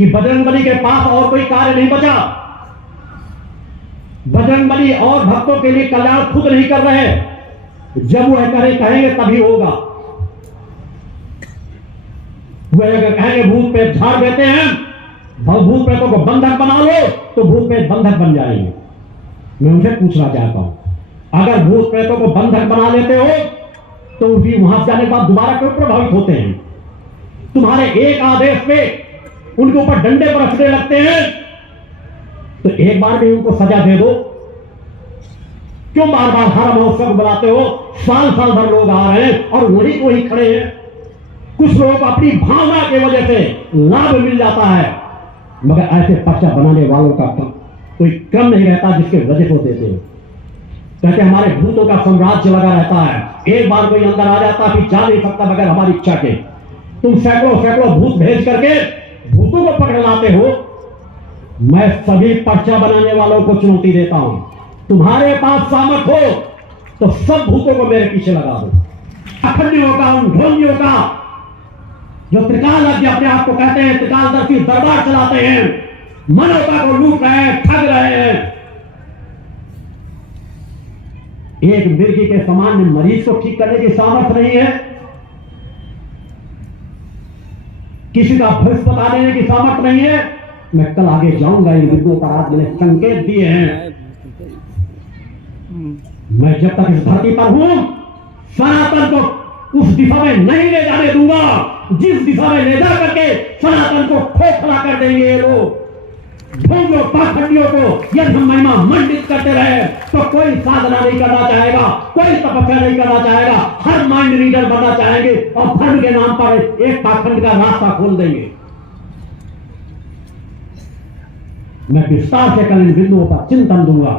कि बजरंगबली के पास और कोई कार्य नहीं बचा। बजरंगबली और भक्तों के लिए कल्याण खुद नहीं कर रहे, जब वह कहेंगे तभी होगा। वह अगर कहेंगे भूत प्रेत झाड़ देते हैं, भूत प्रेतों को बंधक बना लो, तो भूत प्रेत बंधक बन जाएंगे। मैं उनसे पूछना चाहता हूं, अगर भूत प्रेतों को बंधक बना लेते हो तो भी वहां जाने के बाद दोबारा क्यों प्रभावित होते हैं? तुम्हारे एक आदेश पे उनके ऊपर डंडे बरसने लगते हैं, तो एक बार भी उनको सजा दे दो। क्यों बार बार हर महोत्सव बुलाते हो? साल साल भर लोग आ रहे हैं और वही को ही खड़े हैं। कुछ लोगों को अपनी भावना की वजह से लाभ मिल जाता है, मगर ऐसे पर्चा बनाने वालों का कोई क्रम नहीं रहता जिसके वजह को देते हो। कहते हमारे भूतों का साम्राज्य लगा रहता है, एक बार कोई अंदर आ जाता फिर जा नहीं सकता बगैर हमारी इच्छा के। तुम सैकड़ों सैकड़ों भूत भेज करके भूतों को पकड़ लाते हो। मैं सभी पर्चा बनाने वालों को चुनौती देता हूं, तुम्हारे पास सामर्थ हो तो सब भूतों को मेरे पीछे लगा दो। अखंडियों का, उन ढोंगियों का जो त्रिकाल अपने आप को कहते हैं त्रिकालदर्शी दरबार चलाते हैं, मानवता को लूट रहे हैं, ठग रहे हैं। एक मिर्गी के समान मरीज को ठीक करने की सामर्थ्य नहीं है, किसी का भविष्य बता देने की सामर्थ्य नहीं है। मैं कल आगे जाऊंगा, इन मिर्गों पर आज मैंने संकेत दिए हैं। मैं जब तक इस धरती पर हूं, सनातन को उस दिशा में नहीं ले जाने दूंगा जिस दिशा में ले जा करके सनातन को खोखला कर देंगे ये लोग। ढोंगियों पाखंडियों को यदि हम महिमा मंडित करते रहे तो कोई साधना नहीं करना चाहेगा, कोई तपस्या नहीं करना चाहेगा, हर माइंड रीडर बनना चाहेंगे और धर्म के नाम पर एक पाखंड का रास्ता खोल देंगे। मैं विस्तार से कल इन बिंदुओं पर चिंतन दूंगा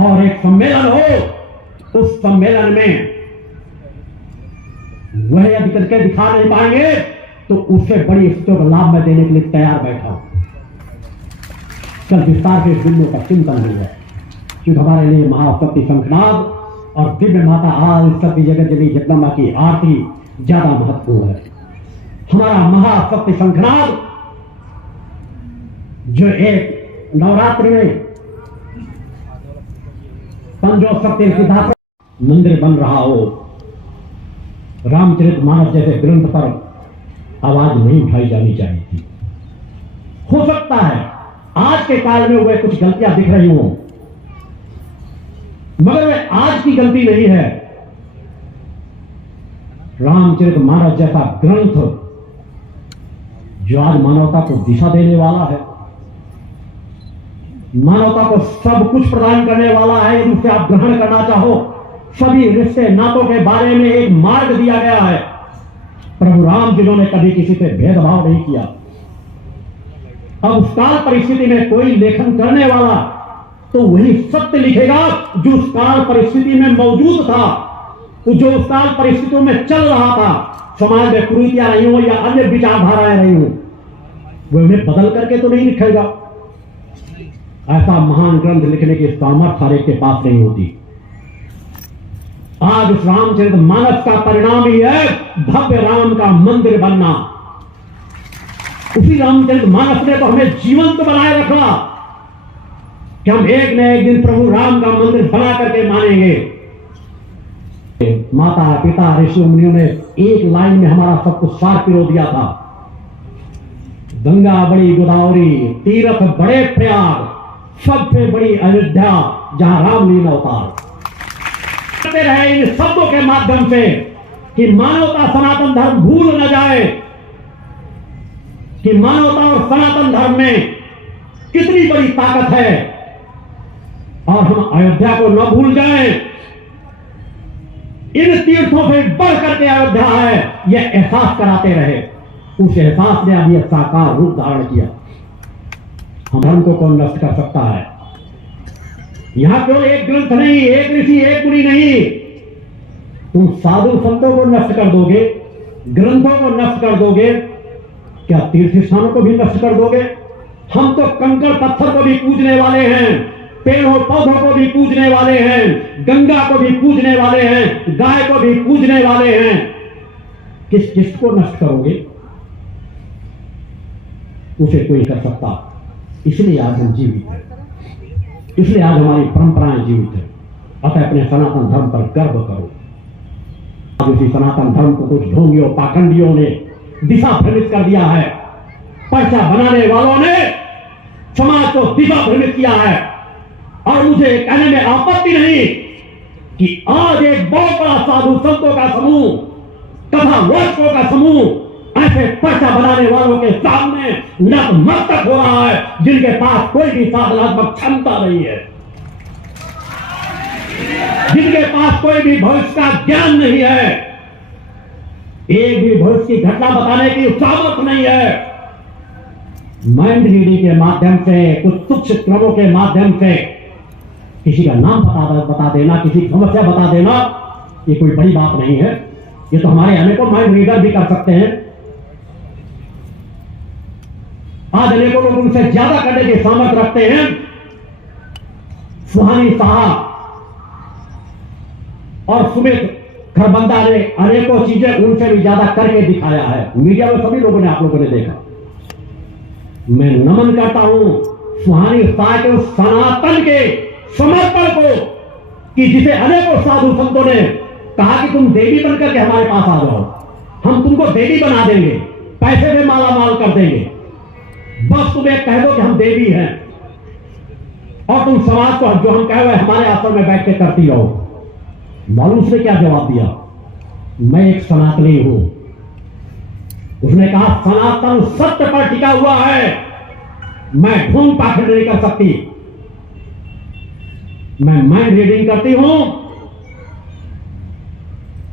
और एक सम्मेलन हो, उस सम्मेलन में वह यदि करके दिखा नहीं पाएंगे तो उससे बड़ी स्थितियों का लाभ मैं देने के लिए तैयार बैठा हूं। कल विस्तार से इस बिंदु का चिंतन होगा, क्योंकि हमारे लिए महाशक्ति शंखनाद और दिव्य माता आदि शक्ति जगत जननी जगदम्बा की आरती ज्यादा महत्वपूर्ण है। हमारा महाशक्ति शंखनाद जो एक नवरात्रि में पंचोशक्ति सिद्धार्थ मंदिर बन रहा हो, रामचरितमानस जैसे ग्रंथ पर आवाज नहीं उठाई जानी चाहिए थी। हो सकता है आज के काल में वह कुछ गलतियां दिख रही हों, मगर वह आज की गलती नहीं है। रामचरितमानस जैसा ग्रंथ जो आज मानवता को दिशा देने वाला है, मानवता को सब कुछ प्रदान करने वाला है, यदि उसे आप ग्रहण करना चाहो, सभी रिश्ते नातों के बारे में एक मार्ग दिया गया है। प्रभु राम जिन्होंने कभी किसी से भेदभाव नहीं किया। अब उस काल परिस्थिति में कोई लेखन करने वाला तो वही सत्य लिखेगा जो उस काल परिस्थिति में मौजूद था, जो उस काल परिस्थितियों में चल रहा था। समाज में कुरीतियां नहीं हो या अन्य विचारधाराएं नहीं हो, वह उन्हें बदल करके तो नहीं लिखेगा। ऐसा महान ग्रंथ लिखने की सामर्थ्य हर एक के पास नहीं होती। आज उस रामचरितमानस का परिणाम ही है भव्य राम का मंदिर बनना। उसी रामचरितमानस ने तो हमें जीवंत बनाए रखा कि हम एक न एक दिन प्रभु राम का मंदिर बना करके मानेंगे। माता पिता ऋषि मुनियों ने एक लाइन में हमारा सब कुछ सार पिरो दिया था। गंगा बड़ी गोदावरी, तीर्थ बड़े प्रयाग, सबसे बड़ी अयोध्या जहां रामलीला अवतार। करते रहे इन शब्दों के माध्यम से कि मानवता सनातन धर्म भूल न जाए कि मानवता और सनातन धर्म में कितनी बड़ी ताकत है, और हम अयोध्या को न भूल जाएं। इन तीर्थों से बढ़ करके अयोध्या है, यह एहसास कराते रहे। उस एहसास ने अब यह साकार रूप धारण किया। हम धर्म को कौन नष्ट कर सकता है? यहां केवल एक ग्रंथ नहीं, एक ऋषि, एक मुनि नहीं। तुम साधु संतों को नष्ट कर दोगे, ग्रंथों को नष्ट कर दोगे, क्या तीर्थ स्थानों को भी नष्ट कर दोगे? हम तो कंकड़ पत्थर को भी पूजने वाले हैं, पेड़ों पौधों को भी पूजने वाले हैं, गंगा को भी पूजने वाले हैं, गाय को भी पूजने वाले हैं। किसको नष्ट करोगे? उसे कोई कर सकता। इसलिए आज हम जीवित हैं, इसलिए आज हमारी परंपराएं जीवित है। अतः अपने सनातन धर्म पर गर्व करो। आज इसी सनातन धर्म को कुछ ढोंगियों पाखंडियों ने दिशा भ्रमित कर दिया है। पर्चा बनाने वालों ने समाज को दिशा भ्रमित किया है। और मुझे कहने में आपत्ति नहीं कि आज एक बहुत बड़ा साधु संतों का समूह तथा वयस्कों का समूह ऐसे पर्चा बनाने वालों के सामने नतमस्तक हो रहा है जिनके पास कोई भी साधनात्मक क्षमता नहीं है, जिनके पास कोई भी भविष्य का ज्ञान नहीं है, एक भी भविष्य की घटना बताने की सामर्थ्य नहीं है। माइंड रीडिंग के माध्यम से, कुछ तुच्छ क्रमों के माध्यम से किसी का नाम बता देना, किसी की समस्या बता देना, ये कोई बड़ी बात नहीं है। ये तो हमारे अनेकों माइंड रीडर भी कर सकते हैं। आज अनेकों लोग उनसे ज्यादा करने के सामर्थ्य रखते हैं। सुहानी साहब और सुमित खरबंदा ने अनेकों चीजें उनसे भी ज्यादा करके दिखाया है। मीडिया में सभी लोगों ने, आप लोगों ने देखा। मैं नमन करता हूं सुहानी साह के उस सनातन के समर्पण को कि जिसे अनेकों साधु संतों ने कहा कि तुम देवी बनकर के हमारे पास आ जाओ, हम तुमको देवी बना देंगे, पैसे में माला माल कर देंगे, बस तुम एक कह दो कि हम देवी हैं और तुम समाज को जो हम कह रहे हमारे आश्रम में बैठ के करती रहो। मालूम उसने क्या जवाब दिया? मैं एक सनातनी हूं। उसने कहा सनातन सत्य पर टिका हुआ है, मैं ढोंग पाखंड नहीं कर सकती, मैं माइंड रीडिंग करती हूं,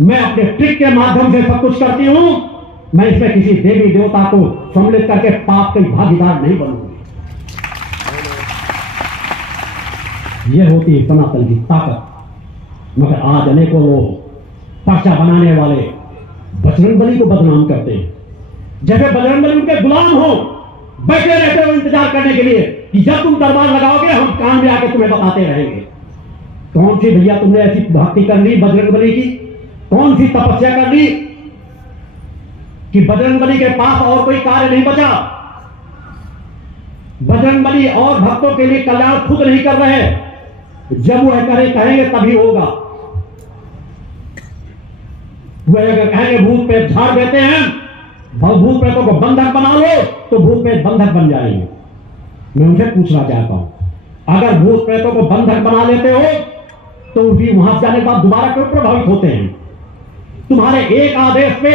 मैं अपने ट्रिक के माध्यम से सब कुछ करती हूं, मैं इसमें किसी देवी देवता को सम्मिलित करके पाप के भागीदार नहीं बनूंगी। यह होती है सनातन की ताकत। मगर आज अनेकों लोग पर्चा बनाने वाले बजरंगबली को बदनाम करते हैं, जैसे बजरंगबली उनके गुलाम हो, बैठे रहते हो इंतजार करने के लिए कि जब तुम दरबार लगाओगे हम कान में आके तुम्हें बताते रहेंगे। कौन सी भैया तुमने ऐसी भक्ति कर ली बजरंगबली की? कौन सी तपस्या कर ली कि बजरंगबली के पास और कोई कार्य नहीं बचा? बजरंगबली और भक्तों के लिए कल्याण खुद नहीं कर रहे, जब वह कहेंगे तभी होगा। वह अगर कहेंगे भूत प्रेत झाड़ देते हैं, भूत प्रेतों को बंधक बना लो, तो भूत प्रेत बंधक बन जाएंगे। मैं उनसे पूछना चाहता हूं, अगर भूत प्रेतों को बंधक बना लेते हो तो भी वहां जाने के बाद दोबारा क्यों प्रभावित होते हैं? तुम्हारे एक आदेश पे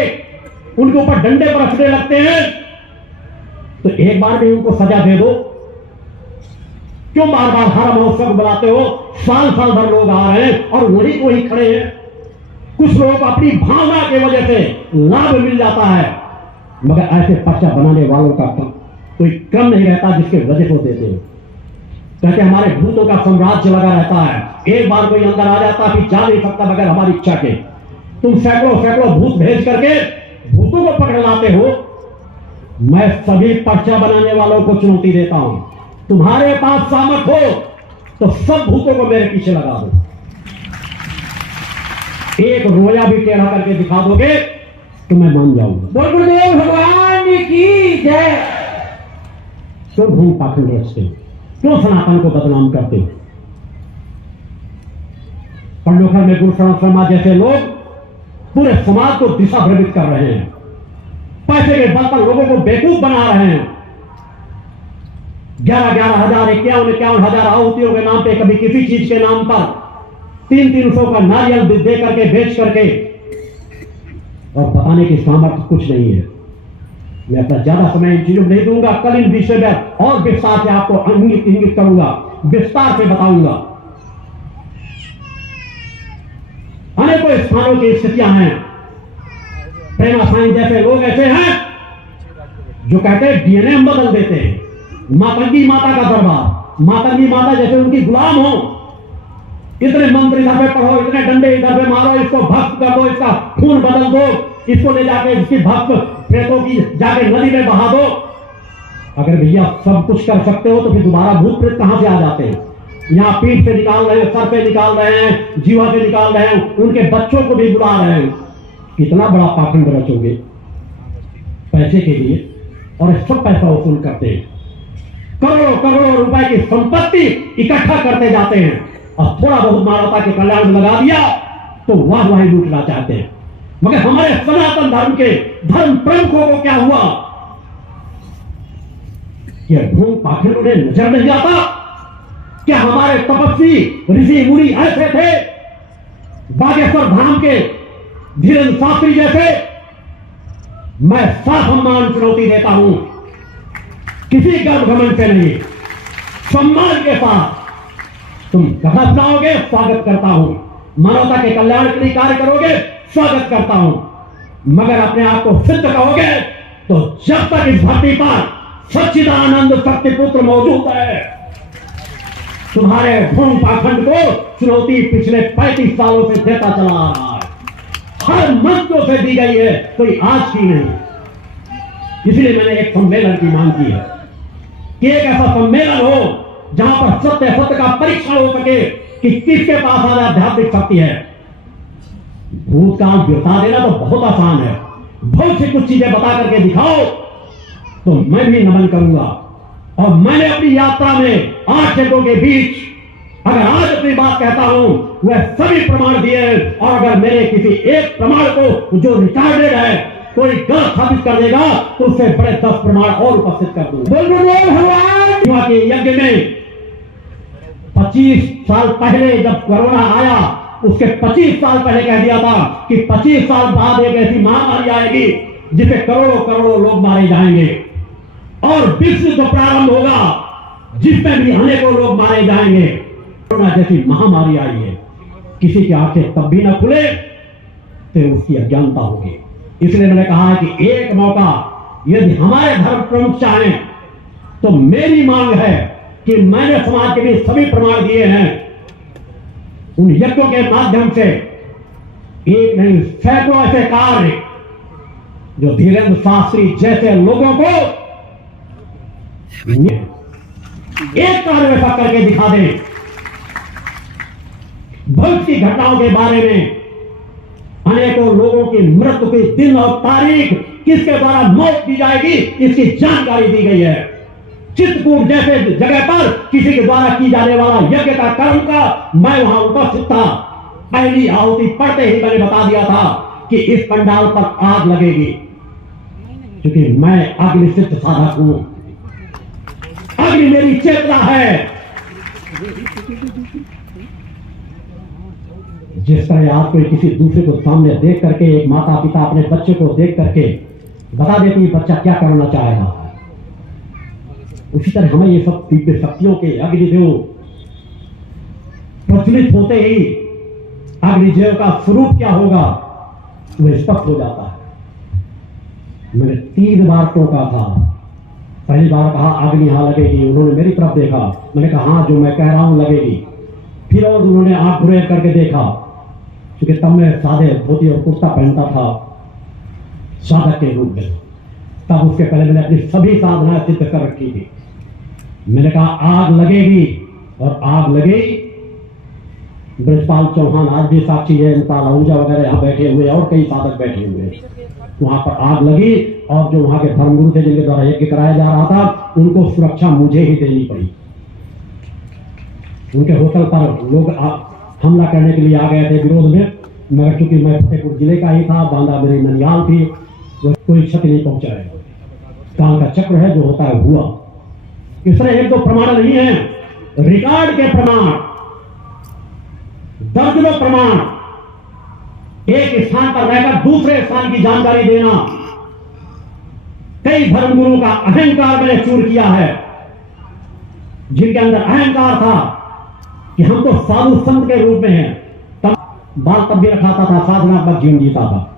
उनके ऊपर डंडे बरसने लगते हैं, तो एक बार भी उनको सजा दे दो। क्यों बार बार हर महोत्सव बुलाते हो? साल साल भर लोग आ रहे हैं और वही को ही खड़े हैं। कुछ लोगों को अपनी भावना की वजह से लाभ मिल जाता है, मगर ऐसे पर्चा बनाने वालों का कोई क्रम नहीं रहता जिसके वजह को देते हो। कहते हमारे भूतों का साम्राज्य लगा रहता है, एक बार कोई अंदर आ जाता फिर जा नहीं सकता बगैर हमारी इच्छा के। तुम सैकड़ों सैकड़ों भूत भेज करके भूतों को पकड़ लाते हो। मैं सभी पर्चा बनाने वालों को चुनौती देता हूं, तुम्हारे पास सामर्थ हो तो सब भूतों को मेरे पीछे लगा दो। एक रोया भी टेढ़ा करके दिखा दोगे तो मैं मान जाऊंगा। बोल गुरुदेव भगवान की जय। क्यों ढोंग पाखंड रचते हो? क्यों सनातन को बदनाम करते हो? पंडोखर में गुरुशरण शर्मा जैसे लोग पूरे समाज को दिशा भ्रमित कर रहे हैं, पैसे के बल पर लोगों को बेवकूफ बना रहे हैं। 11,000 51 हजार आहुतियों के नाम पे, कभी किसी चीज के नाम पर 300 का नारियल दे करके बेच करके, और बताने की सामर्थ्य कुछ नहीं है। मैं अपना ज्यादा समय इन चीजों में नहीं दूंगा। कल इन विषय में और विस्तार से आपको इंगित करूंगा, विस्तार से बताऊंगा। अनेकों स्थानों की स्थितियां हैं। प्रेमा साईं जैसे लोग ऐसे हैं जो कहते हैं डीएनए हम बदल देते हैं। मातंगी माता का दरबार, मातंगी माता जैसे उनकी गुलाम हो। इतने मंत्र इधर पे पढ़ो, इतने डंडे इधर पे मारो, इसको भक्त कर दो, इसका खून बदल दो, इसको ले जाके इसकी भक्त प्रेतों की जाके नदी में बहा दो। अगर भैया सब कुछ कर सकते हो तो फिर दोबारा भूत प्रेत कहां से आ जाते हैं? यहां पीठ से निकाल रहे हैं, सर पे निकाल रहे हैं, जीवा से निकाल रहे हैं, उनके बच्चों को भी बुला रहे हैं। कितना बड़ा पाखंड रचोगे पैसे के लिए? और सब पैसा वसूल करते हैं, करोड़ों करोड़ों रुपए की संपत्ति इकट्ठा करते जाते हैं और थोड़ा बहुत मानवता के कल्याण में लगा दिया तो वाह लूटना चाहते हैं। मगर हमारे सनातन धर्म के धर्म प्रमुखों को क्या हुआ? ये ढोंग पाखंड उन्हें नजर नहीं आता? क्या हमारे तपस्वी ऋषि मुनि ऐसे थे? बागेश्वर धाम के धीरेन्द्र शास्त्री जैसे? मैं साफ सम्मान चुनौती देता हूं, किसी गर्व घमंड से नहीं, सम्मान के साथ तुम कथा सुनाओगे, स्वागत करता हूं। मानवता के कल्याण के लिए कार्य करोगे, स्वागत करता हूं। मगर अपने आप को सिद्ध करोगे तो जब तक इस धरती पर सच्चिदानंद शक्ति पुत्र मौजूद है, तुम्हारे ढोंग पाखंड को चुनौती पिछले 35 सालों से देता चला आ रहा है। हर मंचों से दी गई है, कोई आज की नहीं। इसलिए मैंने एक सम्मेलन की मांग की है कि एक ऐसा सम्मेलन हो जहां पर सत्य सत्य का परीक्षण हो सके कि किसके पास आज आध्यात्मिक शक्ति है। भूतकाल बिता देना तो बहुत आसान है, भविष्य कुछ चीजें बता करके दिखाओ तो मैं भी नमन करूंगा। और मैंने अपनी यात्रा में 8 जगहों के बीच अगर आज अपनी बात कहता हूं, वह सभी प्रमाण दिए। और अगर मेरे किसी एक प्रमाण को जो रिकॉर्डेड है कोई गलत साबित कर देगा तो उससे बड़े 10 प्रमाण और उपस्थित कर दूंगा। भगवान के यज्ञ में 25 साल पहले जब कोरोना आया, उसके 25 साल पहले कह दिया था कि 25 साल बाद एक ऐसी महामारी आएगी जिसे करोड़ों करोड़ों लोग मारे जाएंगे और विश्व युद्ध प्रारंभ होगा जिसमें भी अनेकों लोग मारे जाएंगे। कोरोना जैसी महामारी आई है, किसी की आंखें तब भी ना खुले तो उसकी अज्ञानता होगी। इसलिए मैंने कहा है कि एक मौका यदि हमारे धर्म प्रमुख चाहें तो मेरी मांग है कि मैंने समाज के लिए सभी प्रमाण दिए हैं, उन यज्ञों के माध्यम से एक नहीं सैकड़ों ऐसे कार्य जो धीरेन्द्र शास्त्री जैसे लोगों को एक कार्य ऐसा करके दिखा दें। भविष्य की घटनाओं के बारे में अनेकों लोगों की मृत्यु के दिन और तारीख, किसके द्वारा मौत दी जाएगी, इसकी जानकारी दी गई है। चित्रकूट जैसे जगह पर किसी के द्वारा की जाने वाला यज्ञ का कर्म का मैं वहां उपस्थित था। पहली आहुति पढ़ते ही मैंने बता दिया था कि इस पंडाल पर आग लगेगी, क्योंकि मैं अग्निसिद्ध साधक हूं, अग्नि मेरी चेतना है। जिस तरह आप कोई किसी दूसरे को सामने देख करके, एक माता पिता अपने बच्चे को देख करके बता देती है बच्चा क्या करना चाहेगा, उसी तरह हमें ये सब दिव्य शक्तियों के अग्निदेव प्रचलित होते ही अग्निदेव का स्वरूप क्या होगा वह स्पष्ट हो जाता है। मैंने 3 बार टोका था। पहली बार कहा अग्नि यहां लगेगी, उन्होंने मेरी तरफ देखा, मैंने कहा हाँ जो मैं कह रहा हूं लगेगी। फिर और उन्होंने आंख घुरे करके देखा, क्योंकि तब मैं सादे धोती और कुर्ता पहनता था साधक के रूप में, तब उसके पहले मैंने अपनी सभी साधनाएं सिद्ध कर रखी थी। मैंने कहा आग लगेगी और आग लगेगी। ब्रजपाल चौहान आज भी साक्षी है, मुकाल आहूजा वगैरह यहाँ बैठे हुए और कई साधक बैठे हुए हैं। वहां पर आग लगी और जो वहां के धर्मगुरु थे जिनके द्वारा यज्ञ कराया जा रहा था उनको सुरक्षा मुझे ही देनी पड़ी। उनके होटल पर लोग हमला करने के लिए आ गए थे विरोध में, मगर चूंकि मैं फतेहपुर जिले का ही था, बांदा मेरी ननियाल थी, वो कोई क्षति नहीं पहुंचाया। काल का चक्र है, जो होता है हुआ। इस तरह 1-2 प्रमाण नहीं है, रिकॉर्ड के प्रमाण, दर्जनों प्रमाण, एक स्थान पर रहकर दूसरे स्थान की जानकारी देना। कई धर्मगुरुओं का अहंकार मैंने चूर किया है, जिनके अंदर अहंकार था कि हम तो साधु संत के रूप में हैं, तब बाल तब भी रखाता था, साधनात्मक जीवन जीता था।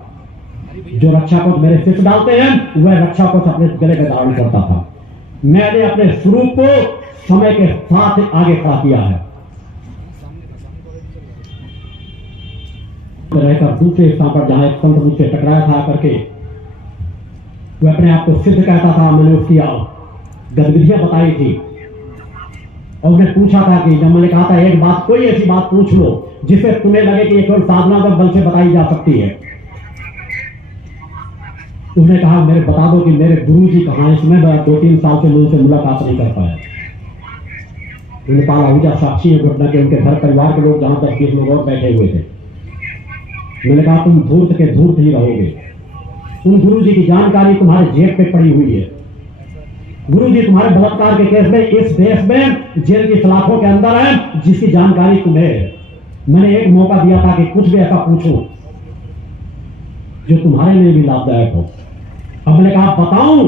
जो रक्षा कोष मेरे शिष्य डालते हैं वह रक्षा कोष अपने गले में धारण करता था। मैंने अपने स्वरूप को समय के साथ आगे खड़ा किया है। रहकर दूसरे स्थान पर जहां एक संत मुझसे टकराया था करके वह अपने आप को सिद्ध कहता था, मैंने उसकी गतिविधियां बताई थी और उन्हें पूछा था कि जब मैंने कहा था एक बात, कोई ऐसी बात पूछ लो जिससे तुम्हें लगे कि एक और साधना का बल से बताई जा सकती है। उसने कहा मेरे बता दो कि मेरे गुरुजी कहाँ हैं। इसमें मैं 2-3 साल से लोगों से मुलाकात नहीं कर पाया। नेपाल आहूजा साक्षी है घटना के, उनके घर परिवार के लोग, जहां तक 20 लोग और बैठे हुए थे। मैंने कहा तुम धूर्त के धूर्त ही रहोगे। उन गुरुजी की जानकारी तुम्हारे जेब पे पड़ी हुई है। गुरुजी तुम्हारे बलात्कार के केस में इस देश में जेल की सलाखों के अंदर है, जिसकी जानकारी तुम्हें है। मैंने एक मौका दिया था कि कुछ भी ऐसा पूछो जो तुम्हारे लिए भी लाभदायक हो। अब मैंने कहा बताऊं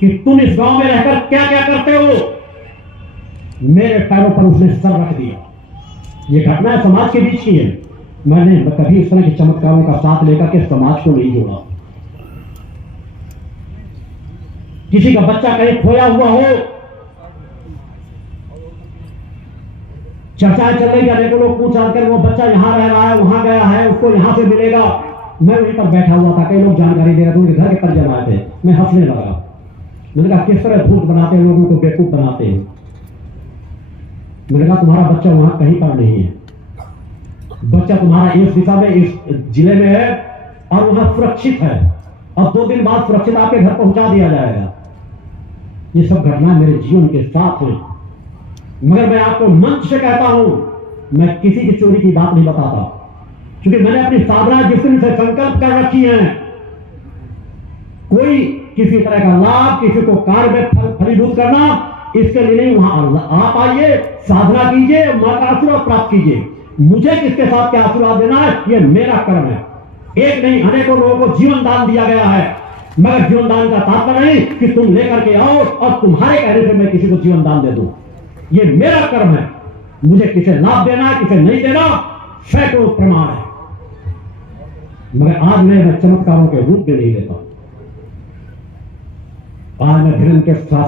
कि तुम इस गांव में रहकर क्या क्या करते हो। मेरे पैरों पर उसने सर रख दिया। ये घटना समाज के बीच की है। मैंने कभी इस तरह के चमत्कारों का साथ लेकर के समाज को नहीं जोड़ा। किसी का बच्चा कहीं खोया हुआ हो, चर्चाएं चल रही, जाने को लोग पूछ कर वो बच्चा यहां रह रहा है, वहां गया है, उसको यहां से मिलेगा। मैं वहीं पर बैठा हुआ था, कई लोग जानकारी दे रहे थे, उनके घर के परिजन आए थे। मैं हंसने लगा। मैंने कहा किस तरह भूत बनाते हैं, लोगों को बेवकूफ बनाते हैं। मैंने कहा तुम्हारा बच्चा वहां कहीं पर नहीं है। बच्चा तुम्हारा इस दिशा में, इस जिले में है और वहां सुरक्षित है, और 2 दिन बाद सुरक्षित आपके घर पहुंचा दिया जाएगा। ये सब घटनाएं मेरे जीवन के साथ हैं। मगर मैं आपको मंच से कहता हूं, मैं किसी की चोरी की बात नहीं बताता, क्योंकि मैंने अपनी साधना जिस दिन से संकल्प कर रखी है, कोई किसी तरह का लाभ, किसी को कार्य में फलीभूत करना, इसके लिए नहीं। वहां आप आइए, साधना कीजिए, मां का आशीर्वाद प्राप्त कीजिए। मुझे किसके साथ क्या आशीर्वाद देना है, यह मेरा कर्म है। एक नहीं, अनेकों लोगों को जीवन दान दिया गया है, मगर जीवन दान का तात्पर्य नहीं कि तुम लेकर के आओ और तुम्हारे कहने से मैं किसी को जीवन दान दे दूं। ये मेरा कर्म है। मुझे किसे लाभ देना है, किसे नहीं देना, सैकड़ों प्रमाण है। मगर आज मैं चमत्कारों के रूप में नहीं देता। आज मैं धीरेन्द्र के साथ